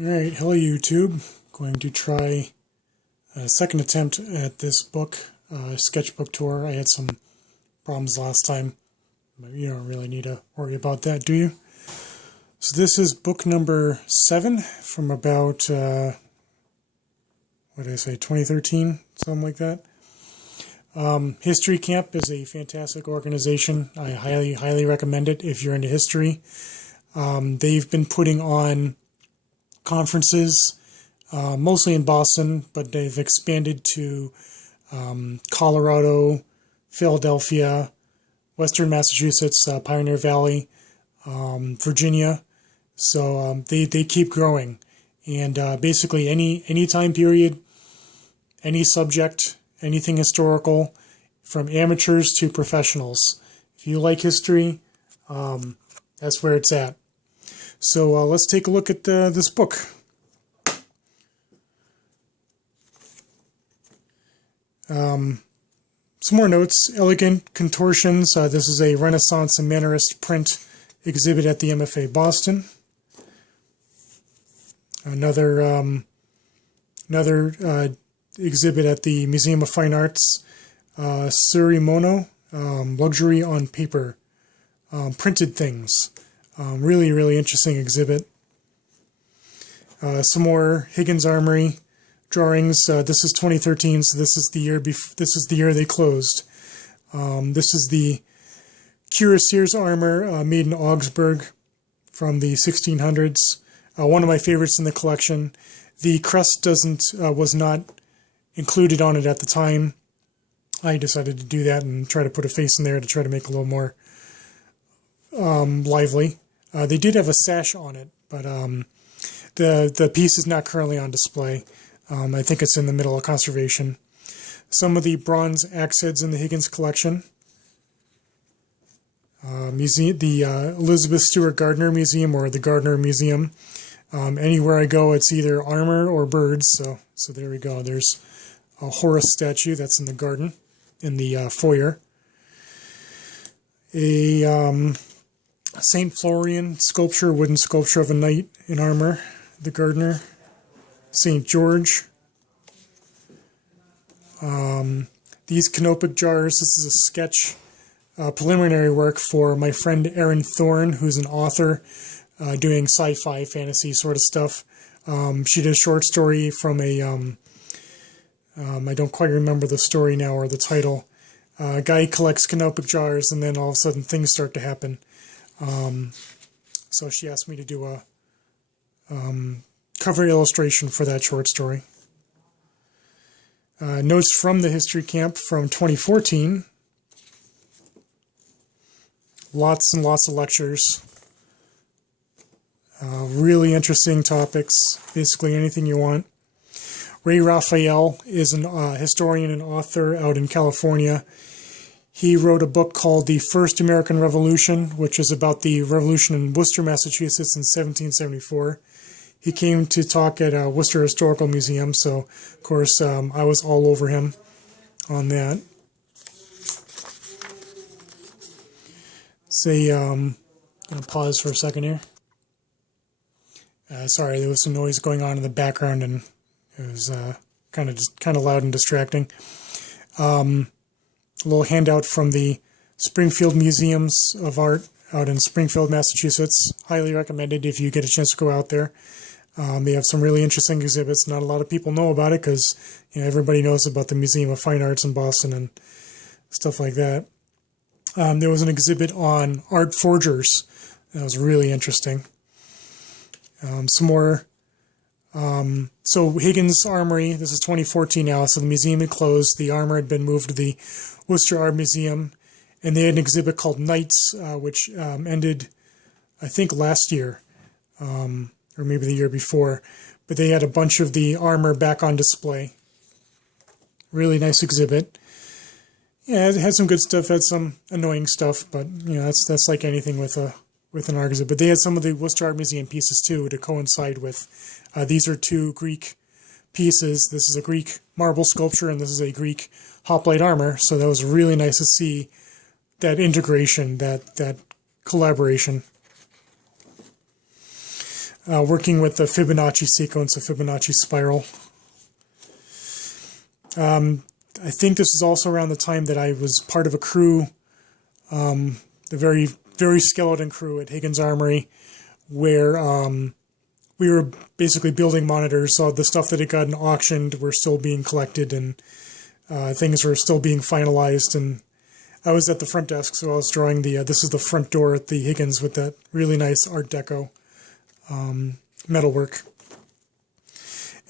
Alright, hello YouTube. Going to try a second attempt at this book, Sketchbook Tour. I had some problems last time, but you don't really need to worry about that, do you? So this is book number 7 from about, what did I say, 2013, something like that. History Camp is a fantastic organization. I highly recommend it if you're into history. They've been putting on conferences, mostly in Boston, but they've expanded to Colorado, Philadelphia, Western Massachusetts, Pioneer Valley, Virginia. So they keep growing, and basically any time period, any subject, anything historical, from amateurs to professionals. If you like history, that's where it's at. So let's take a look at this book. Some more notes. Elegant Contortions. This is a Renaissance and Mannerist print exhibit at the MFA Boston. Another exhibit at the Museum of Fine Arts. Surimono, Luxury on Paper. Printed Things. Really interesting exhibit. Some more Higgins Armory drawings. This is 2013, so this is the year they closed. This is the cuirassier's armor made in Augsburg from the 1600s. One of my favorites in the collection. The crest was not included on it at the time. I decided to do that and try to put a face in there to try to make it a little more lively. They did have a sash on it, but the piece is not currently on display. I think it's in the middle of conservation. Some of the bronze axe heads in the Higgins collection. The Elizabeth Stewart Gardner Museum, or the Gardner Museum. Anywhere I go, it's either armor or birds. So there we go. There's a Horace statue that's in the garden, in the foyer. A St. Florian sculpture, wooden sculpture of a knight in armor, the Gardner. St. George. These canopic jars, this is a sketch, preliminary work for my friend Erin Thorne, who's an author doing sci-fi, fantasy sort of stuff. She did a short story from a, I don't quite remember the story now or the title. A guy collects canopic jars, and then all of a sudden things start to happen. So she asked me to do a cover illustration for that short story. Notes from the History Camp from 2014. Lots and lots of lectures. Really interesting topics. Basically anything you want. Ray Raphael is a historian and author out in California. He wrote a book called The First American Revolution, which is about the revolution in Worcester, Massachusetts in 1774. He came to talk at Worcester Historical Museum, so of course I was all over him on that. I'm going to pause for a second here. Sorry, there was some noise going on in the background, and it was kind of loud and distracting. A little handout from the Springfield Museums of Art out in Springfield, Massachusetts. Highly recommended if you get a chance to go out there. They have some really interesting exhibits. Not a lot of people know about it because everybody knows about the Museum of Fine Arts in Boston and stuff like that. There was an exhibit on art forgers. That was really interesting. Some more. So Higgins Armory, this is 2014 now, so the museum had closed. The armor had been moved to the Worcester Art Museum, and they had an exhibit called Knights, which ended, I think, last year, or maybe the year before. But they had a bunch of the armor back on display. Really nice exhibit. Yeah, it had some good stuff, had some annoying stuff, but that's like anything with an art exhibit. But they had some of the Worcester Art Museum pieces too to coincide with. These are two Greek pieces. This is a Greek marble sculpture, and this is a Greek hoplite armor. So that was really nice to see that integration, that collaboration. working with the Fibonacci sequence, a Fibonacci spiral. I think this is also around the time that I was part of a crew, the very, very skeleton crew at Higgins Armory, where we were basically building monitors. So the stuff that had gotten auctioned were still being collected, and things were still being finalized. And I was at the front desk, so I was drawing this is the front door at the Higgins with that really nice Art Deco metalwork.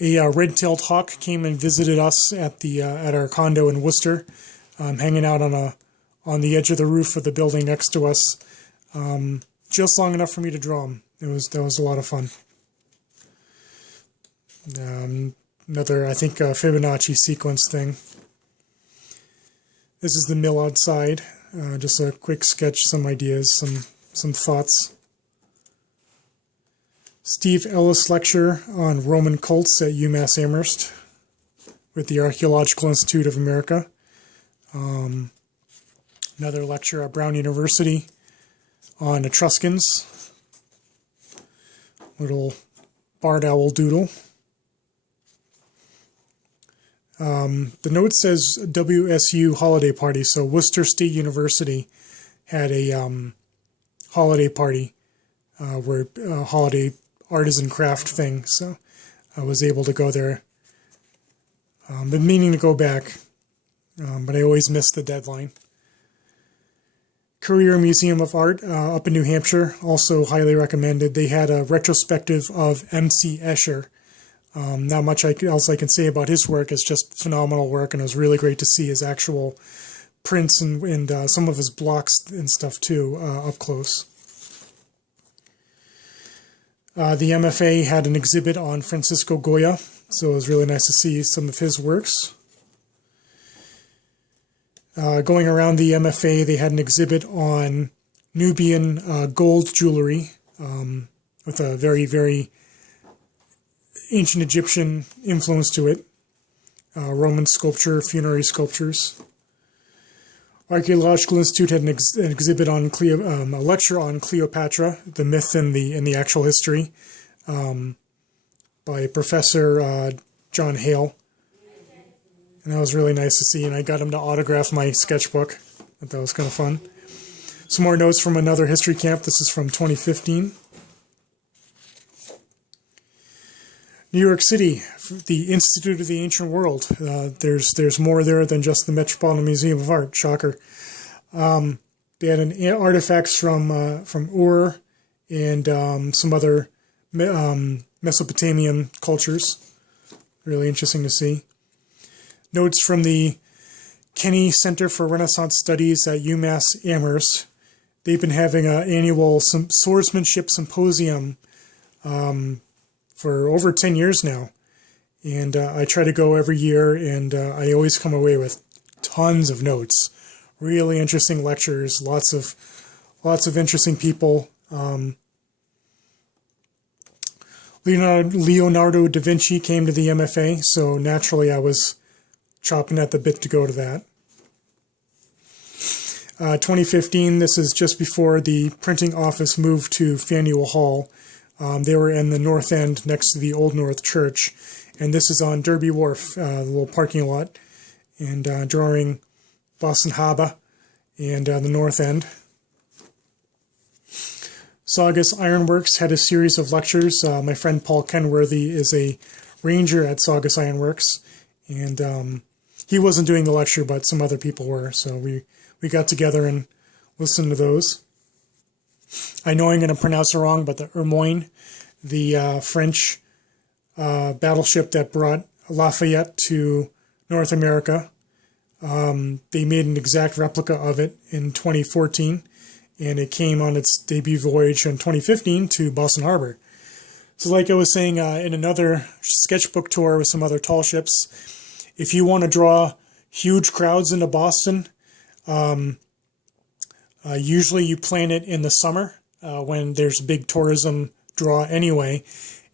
A red-tailed hawk came and visited us at our condo in Worcester, hanging out on the edge of the roof of the building next to us, just long enough for me to draw him. That was a lot of fun. Another, I think, Fibonacci sequence thing. This is the mill outside. Just a quick sketch, some ideas, some thoughts. Steve Ellis lecture on Roman cults at UMass Amherst with the Archaeological Institute of America. Another lecture at Brown University on Etruscans. Little barred owl doodle. The note says WSU holiday party, so Worcester State University had a holiday party where holiday artisan craft thing, so I was able to go there. Been meaning to go back, but I always miss the deadline. Courier Museum of Art up in New Hampshire, also highly recommended. They had a retrospective of M.C. Escher. Not much else I can say about his work. It's just phenomenal work, and it was really great to see his actual prints and some of his blocks and stuff too up close. The MFA had an exhibit on Francisco Goya, so it was really nice to see some of his works. Going around the MFA, they had an exhibit on Nubian gold jewelry with a very, very ancient Egyptian influence to it. Roman sculpture, funerary sculptures. Archaeological Institute had an exhibit on a lecture on Cleopatra, the myth and the actual history, by Professor John Hale. And that was really nice to see, and I got him to autograph my sketchbook. I thought that was kind of fun. Some more notes from another history camp. This is from 2015. New York City, the Institute of the Ancient World. There's more there than just the Metropolitan Museum of Art. Shocker. They had artifacts from Ur and some other Mesopotamian cultures. Really interesting to see. Notes from the Kenny Center for Renaissance Studies at UMass Amherst. They've been having an annual swordsmanship symposium for over 10 years now, and I try to go every year, and I always come away with tons of notes, really interesting lectures, lots of interesting people. Leonardo da Vinci came to the MFA, so naturally I was chopping at the bit to go to that. 2015, this is just before the printing office moved to Faneuil Hall. They were in the North End next to the Old North Church, and this is on Derby Wharf, the little parking lot, and drawing Boston Harbor and the North End. Saugus Ironworks had a series of lectures. My friend Paul Kenworthy is a ranger at Saugus Ironworks, and he wasn't doing the lecture, but some other people were, so we got together and listened to those. I know I'm going to pronounce it wrong, but the Ermoine, the French battleship that brought Lafayette to North America, they made an exact replica of it in 2014, and it came on its debut voyage in 2015 to Boston Harbor. So like I was saying in another sketchbook tour with some other tall ships, if you want to draw huge crowds into Boston, usually you plan it in the summer when there's a big tourism draw anyway,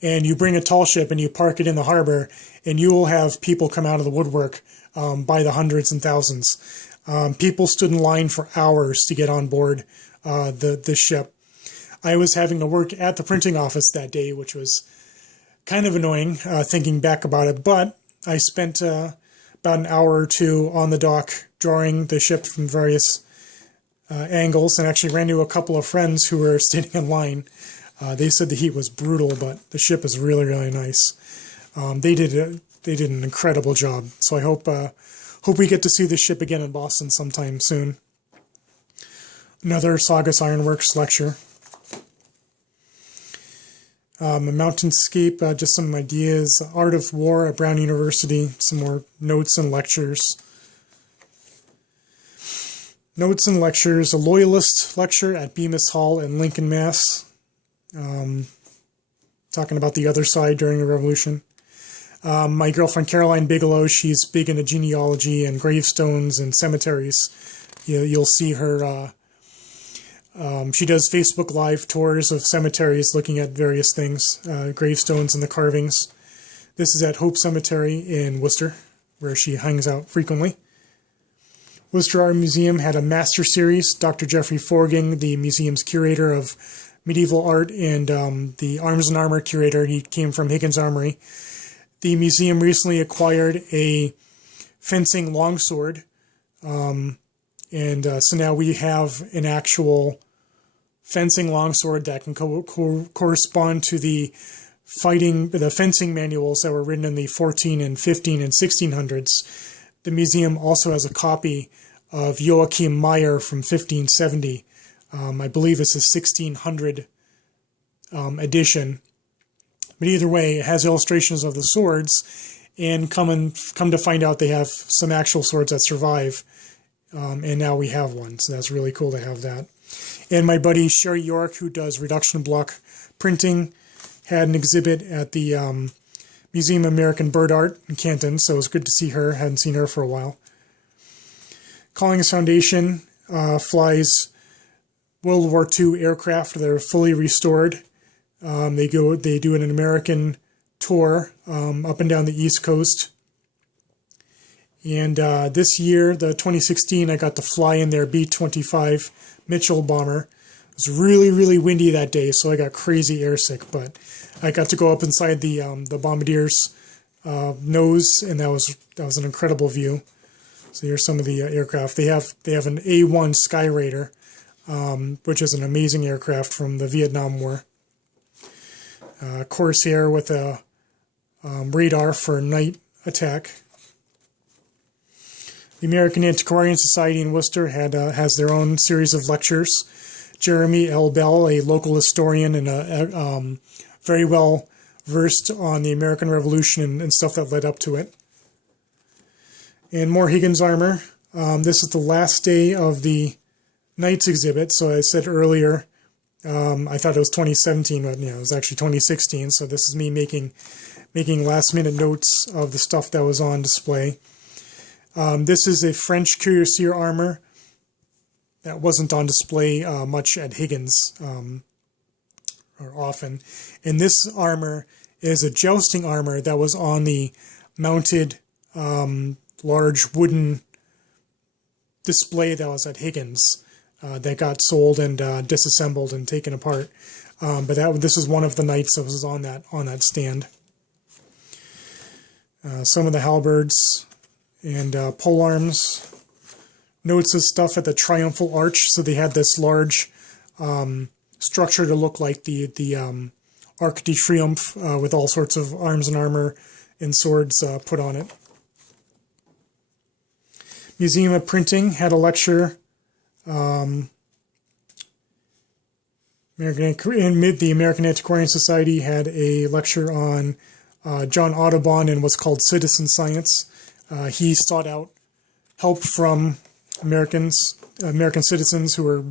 and you bring a tall ship and you park it in the harbor, and you will have people come out of the woodwork by the hundreds and thousands. People stood in line for hours to get on board the ship. I was having to work at the printing office that day, which was kind of annoying thinking back about it. But I spent about an hour or two on the dock drawing the ship from various angles, and actually ran into a couple of friends who were standing in line. They said the heat was brutal, but the ship is really, really nice. They did an incredible job. So I hope we get to see this ship again in Boston sometime soon. Another Saugus Ironworks lecture. A mountainscape, just some ideas. Art of War at Brown University, some more notes and lectures. Notes and lectures, a Loyalist lecture at Bemis Hall in Lincoln, Mass. Talking about the other side during the Revolution. My girlfriend Caroline Bigelow, she's big into genealogy and gravestones and cemeteries. You'll see her, she does Facebook Live tours of cemeteries looking at various things, gravestones and the carvings. This is at Hope Cemetery in Worcester, where she hangs out frequently. Worcester Art Museum had a master series. Dr. Jeffrey Forging, the museum's curator of medieval art, and the Arms and Armor curator, he came from Higgins Armory. The museum recently acquired a fencing longsword, and so now we have an actual fencing longsword that can correspond to the fencing manuals that were written in the 14 and 15 and 1600s. The museum also has a copy of Joachim Meyer from 1570. I believe it's a 1600 edition. But either way, it has illustrations of the swords, and come to find out they have some actual swords that survive. And now we have one, so that's really cool to have that. And my buddy Sherry York, who does reduction block printing, had an exhibit at the Museum of American Bird Art in Canton, so it was good to see her. Hadn't seen her for a while. Collings Foundation flies World War II aircraft that are fully restored. They do an American tour up and down the East Coast. And this year, the 2016, I got to fly in their B-25 Mitchell bomber. It was really, really windy that day, so I got crazy airsick. But I got to go up inside the bombardier's nose, and that was an incredible view. So here's some of the aircraft. They have an A-1 Sky Raider, which is an amazing aircraft from the Vietnam War. Corsair with a radar for night attack. The American Antiquarian Society in Worcester has their own series of lectures. Jeremy L. Bell, a local historian and very well versed on the American Revolution and stuff that led up to it. And more Higgins armor. This is the last day of the Knights exhibit. So I said earlier, I thought it was 2017, but it was actually 2016. So this is me making last minute notes of the stuff that was on display. This is a French cuirassier armor that wasn't on display much at Higgins or often. And this armor is a jousting armor that was on the mounted large wooden display that was at Higgins that got sold and disassembled and taken apart. But this is one of the knights that was on that stand. Some of the halberds and polearms. Notes of stuff at the Triumphal Arch. So they had this large structure to look like the Arc de Triomphe with all sorts of arms and armor and swords put on it. Museum of Printing had a lecture. The American Antiquarian Society had a lecture on John Audubon and what's called citizen science. He sought out help from American citizens who were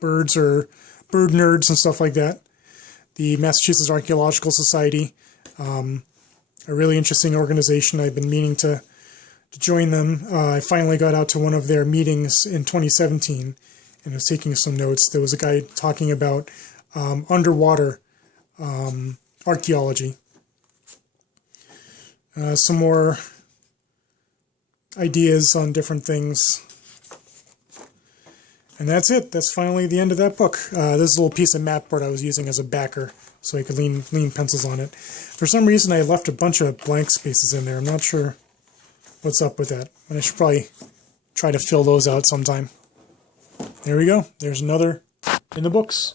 birds or bird nerds and stuff like that. The Massachusetts Archaeological Society, a really interesting organization. I've been meaning to join them. I finally got out to one of their meetings in 2017 and was taking some notes. There was a guy talking about underwater archaeology. Some more ideas on different things. And that's it. That's finally the end of that book. This is a little piece of mat board I was using as a backer, so I could lean pencils on it. For some reason, I left a bunch of blank spaces in there. I'm not sure what's up with that, but I should probably try to fill those out sometime. There we go. There's another in the books.